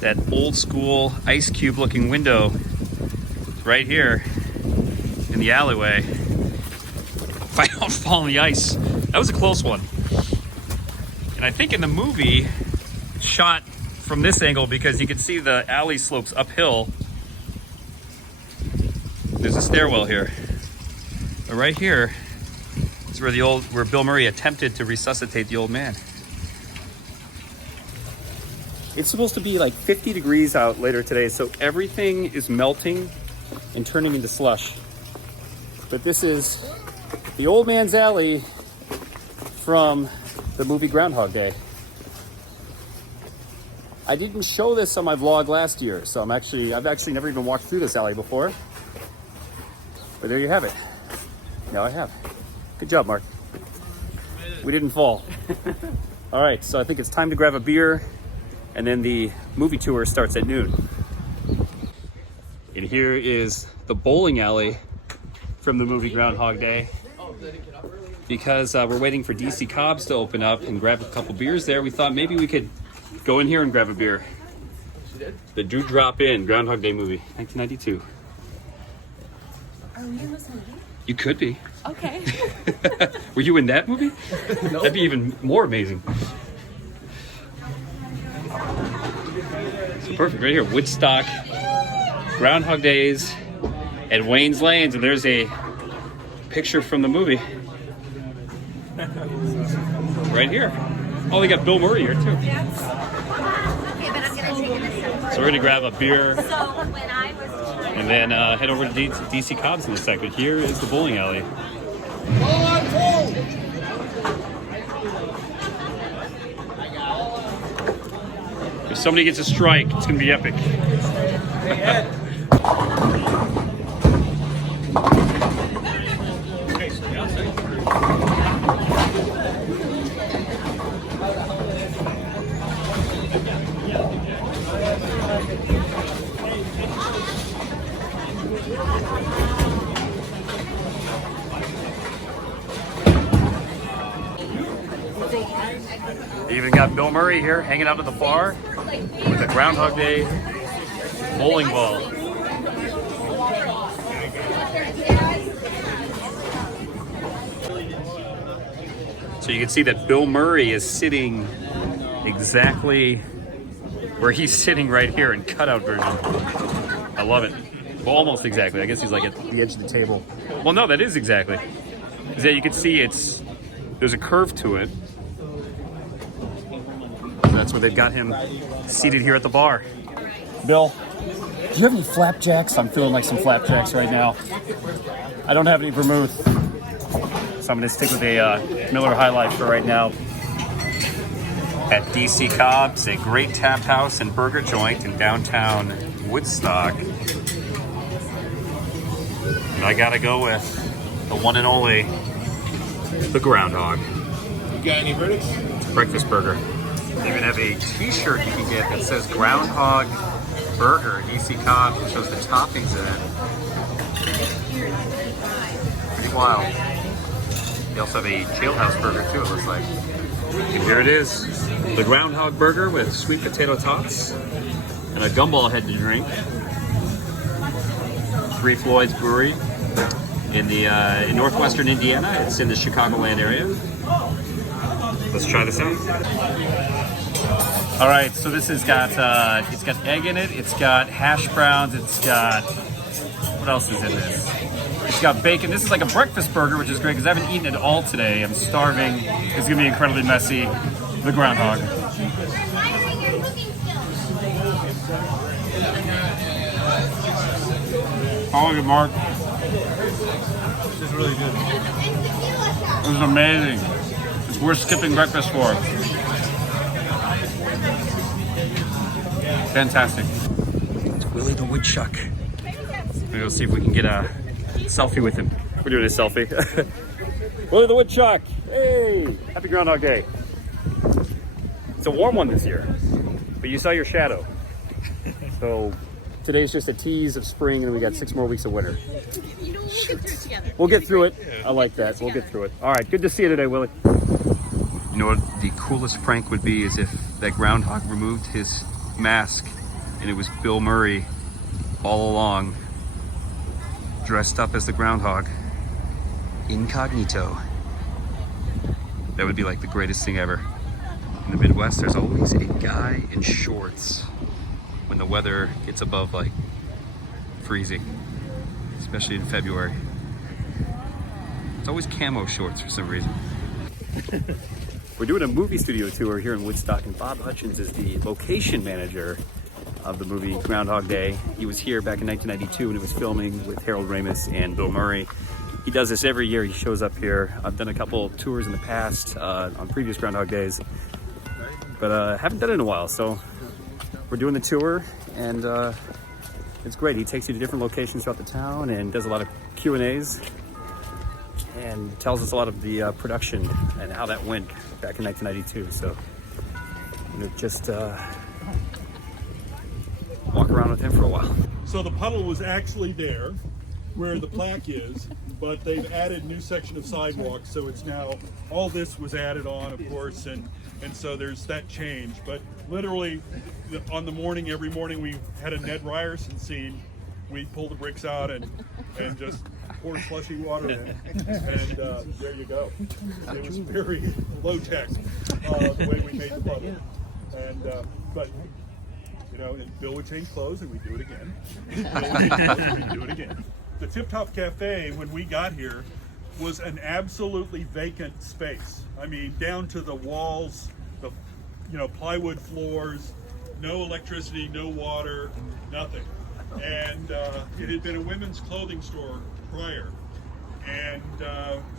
that old school ice cube looking window right here in the alleyway. If I don't fall on the ice. That was a close one. And I think in the movie, it's shot from this angle because you can see the alley slopes uphill. There's a stairwell here. But right here is where Bill Murray attempted to resuscitate the old man. It's supposed to be like 50 degrees out later today, so everything is melting and turning into slush. But this is the old man's alley from the movie Groundhog Day. I didn't show this on my vlog last year, so I've actually never even walked through this alley before. But there you have it. Now I have. Good job, Mark. We didn't fall. All right, so I think it's time to grab a beer, and then the movie tour starts at noon. And here is the bowling alley from the movie Groundhog Day. Because we're waiting for DC Cobb's to open up and grab a couple beers there, we thought maybe we could go in here and grab a beer. The Dewdrop Inn, Groundhog Day movie, 1992. Are we in this movie? You could be. Okay. Were you in that movie? No. That'd be even more amazing. So perfect, right here, Woodstock Groundhog Days at Wayne's Lanes, and there's a picture from the movie right here. Oh, they got Bill Murray here too. So we're gonna grab a beer and then head over to DC Cobb's in a sec. But here is the bowling alley. If somebody gets a strike, it's gonna be epic. Even got Bill Murray here hanging out at the bar with a Groundhog Day bowling ball. So you can see that Bill Murray is sitting exactly where he's sitting right here in cutout version. I love it. Well, almost exactly. I guess he's like at the edge of the table. Well, no, that is exactly. Is that you can see there's a curve to it. That's where they've got him seated here at the bar. Bill, do you have any flapjacks? I'm feeling like some flapjacks right now. I don't have any vermouth, so I'm gonna stick with a Miller High Life for right now. At DC Cobb's, a great tap house and burger joint in downtown Woodstock. And I gotta go with the one and only, the Groundhog. You got any verdicts? It's a breakfast burger. They even have a t-shirt you can get that says Groundhog Burger, DC Cobb's. It shows the toppings in it. Pretty wild. They also have a jailhouse burger too, it looks like. And here it is, the Groundhog Burger with sweet potato tots and a gumball head to drink. Three Floyds Brewery in northwestern Indiana. It's in the Chicagoland area. Let's try this out. All right, so this has got it's got egg in it. It's got hash browns. It's got, what else is in this? It's got bacon. This is like a breakfast burger, which is great because I haven't eaten it all today. I'm starving. It's gonna be incredibly messy. The Groundhog. How is it, Mark? This is really good. This is amazing. It's worth skipping breakfast for. Fantastic. It's Willie the Woodchuck. We're gonna go see if we can get a selfie with him. We're doing a selfie. Willie the Woodchuck. Hey, happy Groundhog Day. It's a warm one this year, but you saw your shadow. So today's just a tease of spring, and we got 6 more weeks of winter. You know, we'll get through it together. We'll get through it. I like that. We'll get through it. All right, good to see you today, Willie. You know what the coolest prank would be is if that groundhog removed his mask and it was Bill Murray all along, dressed up as the groundhog, incognito. That would be like the greatest thing ever. In the Midwest, there's always a guy in shorts when the weather gets above like freezing, especially in February. It's always camo shorts for some reason. We're doing a movie studio tour here in Woodstock, and Bob Hutchins is the location manager of the movie Groundhog Day. He was here back in 1992 when it was filming with Harold Ramis and Bill Murray. He does this every year. He shows up here. I've done a couple tours in the past on previous Groundhog Days, but haven't done it in a while. So we're doing the tour, and it's great. He takes you to different locations throughout the town and does a lot of Q&As and tells us a lot of the production and how that went back in 1992. So just walk around with him for a while. So the puddle was actually there where the plaque is, but they've added a new section of sidewalk, so it's now, all this was added on, of course, and so there's that change. But literally on the morning, every morning we had a Ned Ryerson scene. We pull the bricks out and just pour slushy water in, and there you go. It was very low tech the way we made the puddle, and but You know, and Bill would change clothes and we'd do it again. Bill would change clothes and we'd do it again. The Tip Top Cafe, when we got here, was an absolutely vacant space. I mean, down to the walls, the plywood floors, no electricity, no water, nothing. And it had been a women's clothing store prior. And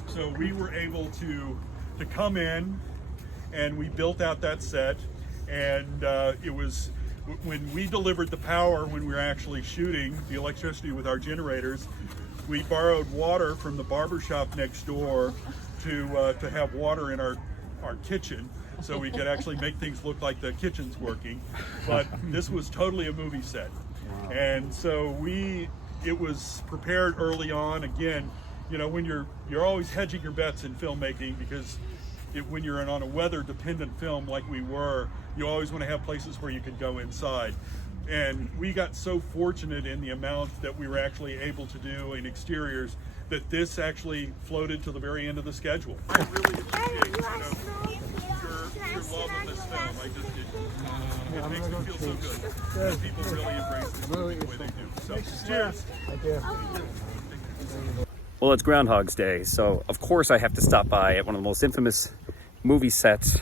so we were able to come in, and we built out that set. And it was when we delivered the power, when we were actually shooting the electricity with our generators, we borrowed water from the barber shop next door to have water in our kitchen, so we could actually make things look like the kitchen's working. But this was totally a movie set. And so it was prepared early on. Again, you know, when you're always hedging your bets in filmmaking, because when you're on a weather dependent film like we were, you always want to have places where you can go inside. And we got so fortunate in the amount that we were actually able to do in exteriors that this actually floated to the very end of the schedule. I really appreciate your love of this film. It makes me feel so good that people really embrace this movie the way they do. So, cheers. Well, it's Groundhog Day, so of course I have to stop by at one of the most infamous movie sets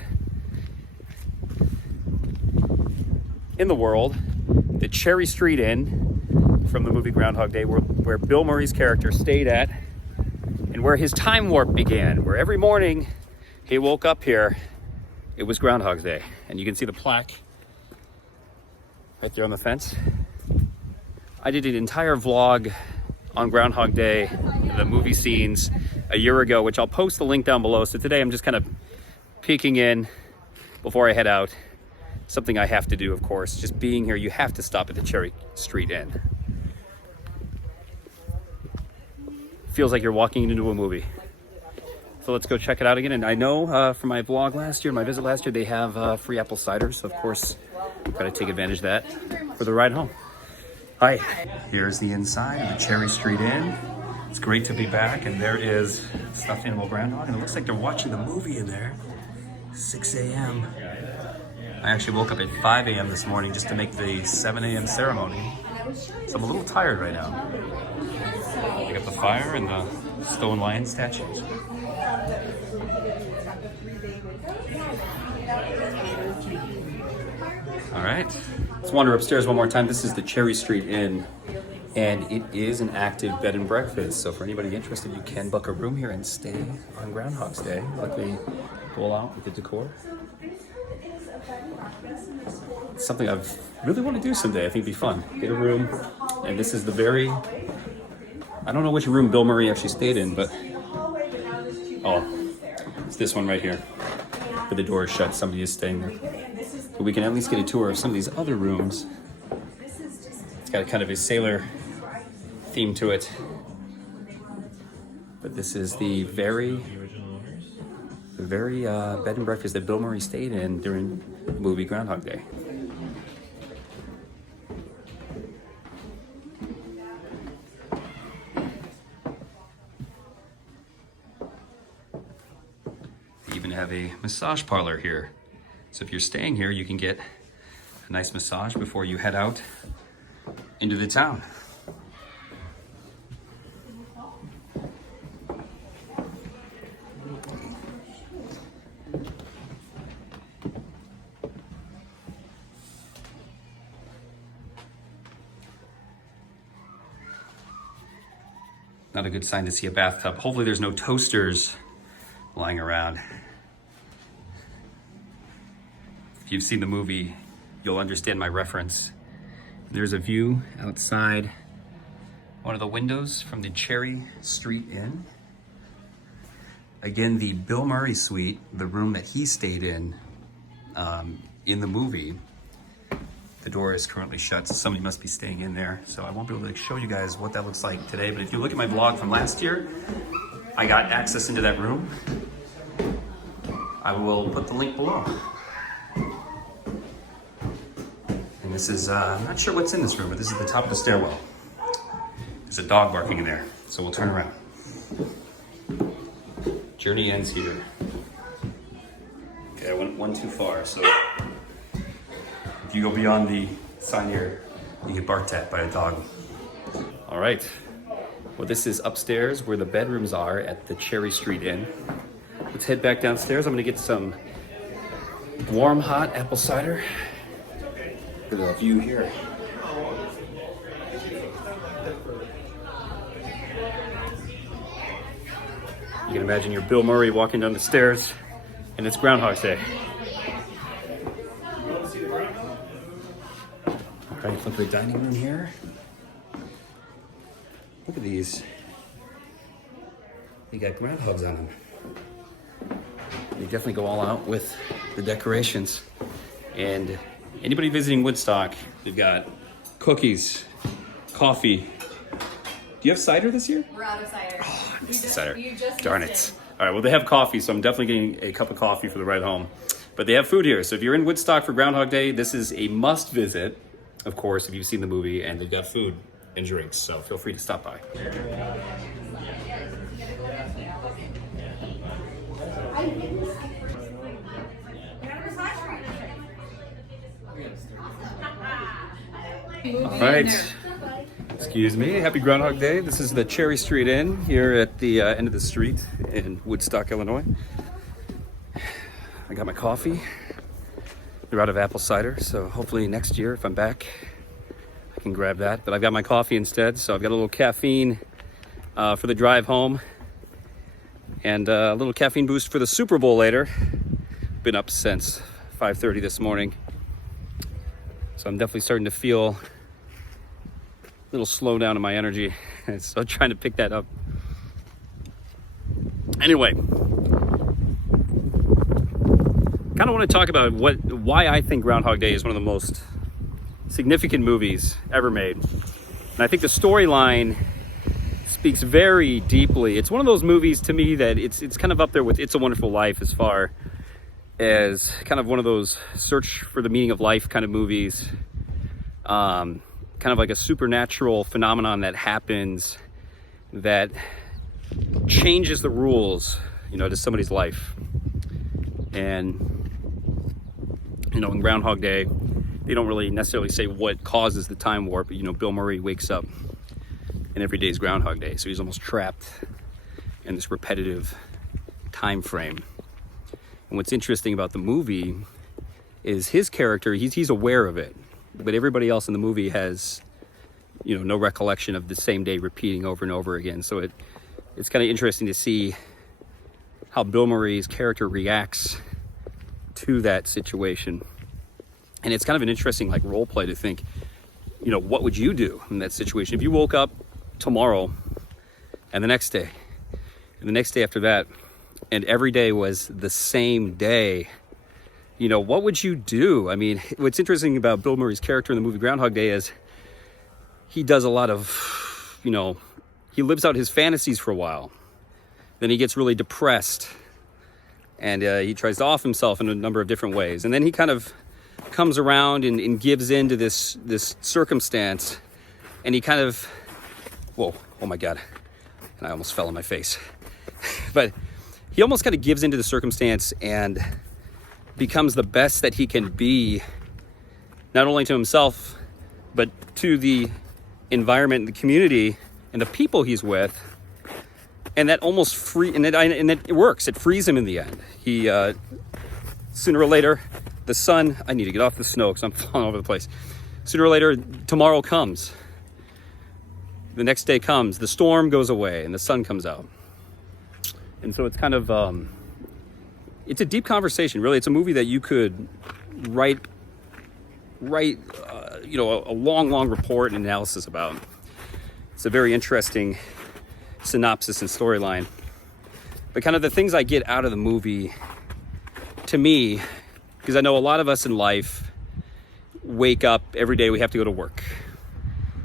in the world, the Cherry Street Inn from the movie Groundhog Day, where Bill Murray's character stayed at, and where his time warp began, where every morning he woke up here, it was Groundhog Day. And you can see the plaque right there on the fence. I did an entire vlog on Groundhog Day, the movie scenes, a year ago, which I'll post the link down below. So today I'm just kind of peeking in before I head out. Something I have to do, of course. Just being here, you have to stop at the Cherry Street Inn. Feels like you're walking into a movie. So let's go check it out again. And I know from my vlog last year, my visit last year, they have free apple cider. So of course, I've got to take advantage of that for the ride home. Hi, here's the inside of the Cherry Street Inn. It's great to be back. And there is stuffed animal groundhog. And it looks like they're watching the movie in there. 6 a.m. I actually woke up at 5 a.m. this morning just to make the 7 a.m. ceremony. So I'm a little tired right now. I got the fire and the stone lion statues. All right, let's wander upstairs one more time. This is the Cherry Street Inn, and it is an active bed and breakfast. So for anybody interested, you can book a room here and stay on Groundhog's Day. Like they go out with the decor. It's something I've really want to do someday. I think it'd be fun. Get a room, and this is the very, I don't know which room Bill Murray actually stayed in, but oh, it's this one right here. But the door is shut, somebody is staying there. But we can at least get a tour of some of these other rooms. It's got kind of a sailor theme to it. But this is the very bed and breakfast that Bill Murray stayed in during the movie Groundhog Day. They even have a massage parlor here. So if you're staying here, you can get a nice massage before you head out into the town. Not a good sign to see a bathtub. Hopefully there's no toasters lying around. If you've seen the movie, you'll understand my reference. There's a view outside one of the windows from the Cherry Street Inn. Again, the Bill Murray suite, the room that he stayed in the movie, the door is currently shut, so somebody must be staying in there. So I won't be able to show you guys what that looks like today, but if you look at my vlog from last year, I got access into that room. I will put the link below. And this is, I'm not sure what's in this room, but this is the top of the stairwell. There's a dog barking in there, so we'll turn around. Journey ends here. Okay, I went one too far, so if you go beyond the sign here, you get barked at by a dog. All right. Well, this is upstairs where the bedrooms are at the Cherry Street Inn. Let's head back downstairs. I'm gonna get some warm, hot apple cider. Look at the view here. You can imagine you're Bill Murray walking down the stairs, and it's Groundhog Day. All right, look at the dining room here. Look at these. They got groundhogs on them. They definitely go all out with the decorations. And anybody visiting Woodstock, they've got cookies, coffee. Do you have cider this year? We're out of cider. Oh, I missed the cider. Darn it. All right, well, they have coffee, so I'm definitely getting a cup of coffee for the ride home. But they have food here. So if you're in Woodstock for Groundhog Day, this is a must visit, of course, if you've seen the movie, and they've got food and drinks, so feel free to stop by. All right. Excuse me. Happy Groundhog Day. This is the Cherry Street Inn here at the end of the street in Woodstock, Illinois. I got my coffee. They're out of apple cider, so hopefully next year if I'm back, I can grab that. But I've got my coffee instead, so I've got a little caffeine for the drive home and a little caffeine boost for the Super Bowl later. Been up since 5:30 this morning, so I'm definitely starting to feel a little slow down in my energy, so I'm trying to pick that up. Anyway, kind of want to talk about why I think Groundhog Day is one of the most significant movies ever made. And I think the storyline speaks very deeply. It's one of those movies to me that it's kind of up there with It's a Wonderful Life as far as kind of one of those search for the meaning of life kind of movies. Kind of like a supernatural phenomenon that happens that changes the rules, to somebody's life. And, in Groundhog Day, they don't really necessarily say what causes the time warp, but, Bill Murray wakes up and every day is Groundhog Day. So he's almost trapped in this repetitive time frame. And what's interesting about the movie is his character, he's aware of it. But everybody else in the movie has, no recollection of the same day repeating over and over again. So it's kind of interesting to see how Bill Murray's character reacts to that situation. And it's kind of an interesting role play to think, what would you do in that situation? If you woke up tomorrow and the next day and the next day after that, and every day was the same day, what would you do? I mean, what's interesting about Bill Murray's character in the movie Groundhog Day is he does a lot of, he lives out his fantasies for a while. Then he gets really depressed and he tries to off himself in a number of different ways. And then he kind of comes around and gives in to this circumstance, and he kind of, whoa, oh my God. And I almost fell on my face. But he almost kind of gives into the circumstance and becomes the best that he can be, not only to himself, but to the environment, the community, and the people he's with. And that almost and it works. It frees him in the end. He, sooner or later, the sun, I need to get off the snow because I'm falling all over the place. Sooner or later, tomorrow comes. The next day comes, the storm goes away, and the sun comes out. And so it's kind of, it's a deep conversation, really. It's a movie that you could write a long report and analysis about. It's a very interesting synopsis and storyline. But kind of the things I get out of the movie, to me, because I know a lot of us in life wake up every day, we have to go to work.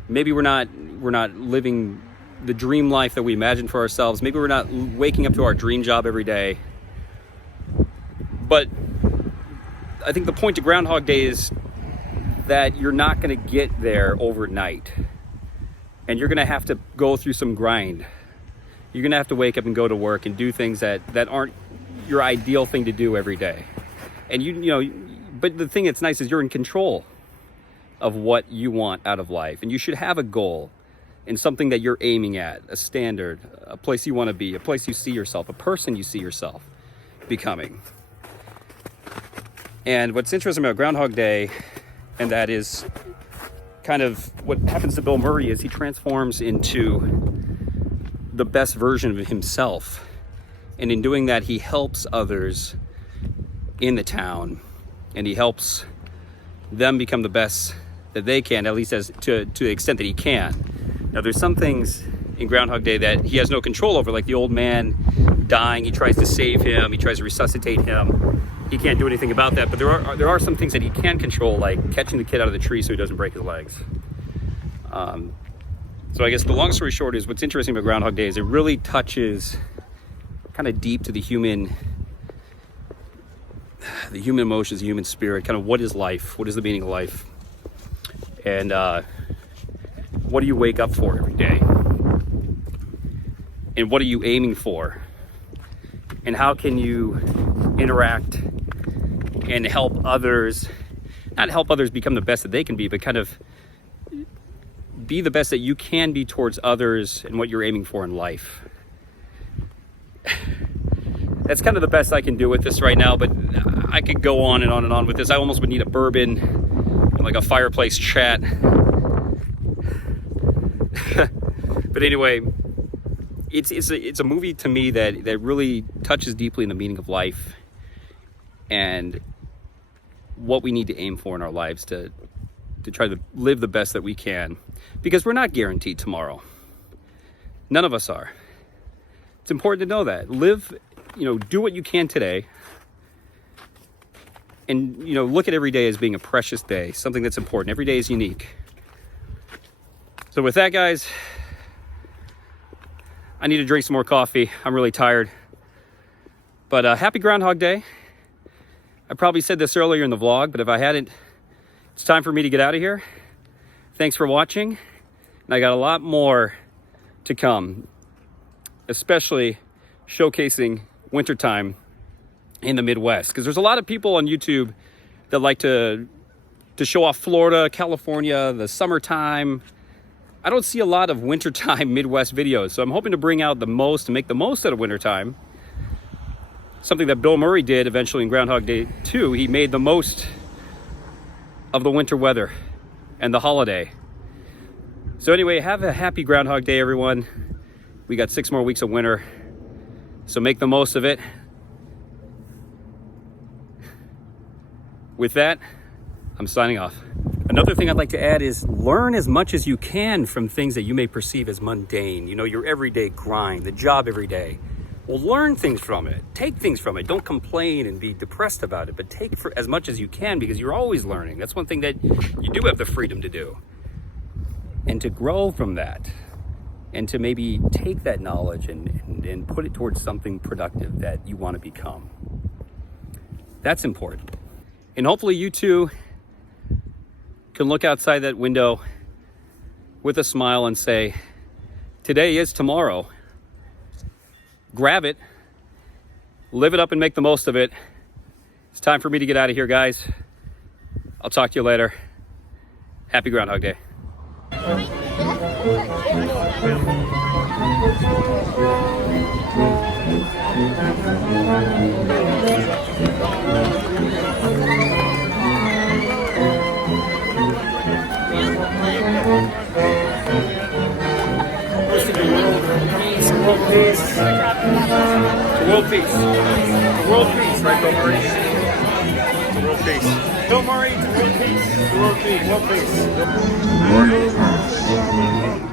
Maybe we're not living the dream life that we imagine for ourselves. Maybe we're not waking up to our dream job every day. But I think the point to Groundhog Day is that you're not going to get there overnight. And you're going to have to go through some grind. You're going to have to wake up and go to work and do things that aren't your ideal thing to do every day. And but the thing that's nice is you're in control of what you want out of life. And you should have a goal and something that you're aiming at, a standard, a place you want to be, a place you see yourself, a person you see yourself becoming. And what's interesting about Groundhog Day, and that is kind of what happens to Bill Murray, is he transforms into the best version of himself. And in doing that, he helps others in the town, and he helps them become the best that they can, at least as to the extent that he can. Now, there's some things in Groundhog Day that he has no control over, like the old man dying. He tries to save him. He tries to resuscitate him. He can't do anything about that. But there are some things that he can control, like catching the kid out of the tree so he doesn't break his legs. So I guess the long story short is, what's interesting about Groundhog Day is it really touches kind of deep to the human emotions, the human spirit, kind of what is life? What is the meaning of life? And what do you wake up for every day? And what are you aiming for? And how can you interact and help others, not help others become the best that they can be, but kind of be the best that you can be towards others and what you're aiming for in life. That's kind of the best I can do with this right now, but I could go on and on and on with this. I almost would need a bourbon and like a fireplace chat. But anyway, it's a movie to me that really touches deeply in the meaning of life and what we need to aim for in our lives to try to live the best that we can, because we're not guaranteed tomorrow. None of us are. It's important to know that. Live, do what you can today, and look at every day as being a precious day, something that's important. Every day is unique. So with that, guys, I need to drink some more coffee. I'm really tired. But happy Groundhog Day. I probably said this earlier in the vlog, but if I hadn't, it's time for me to get out of here. Thanks for watching. And I got a lot more to come, especially showcasing wintertime in the Midwest. Because there's a lot of people on YouTube that like to show off Florida, California, the summertime. I don't see a lot of wintertime Midwest videos, so I'm hoping to bring out the most, to make the most out of wintertime. Something that Bill Murray did eventually in Groundhog Day 2. He made the most of the winter weather and the holiday. So anyway, have a happy Groundhog Day, everyone. We got 6 more weeks of winter, so make the most of it. With that, I'm signing off. Another thing I'd like to add is learn as much as you can from things that you may perceive as mundane. Your everyday grind, the job every day. Well, learn things from it. Take things from it. Don't complain and be depressed about it, but take for as much as you can, because you're always learning. That's one thing that you do have the freedom to do. And to grow from that, and to maybe take that knowledge and put it towards something productive that you want to become. That's important. And hopefully you too can look outside that window with a smile and say, today is tomorrow. Grab it, live it up, and make the most of it. It's time for me to get out of here, guys. I'll talk to you later. Happy Groundhog Day. World peace. World peace. World peace, right, Bill Murray? World peace. Bill Murray, world peace. World peace. World peace.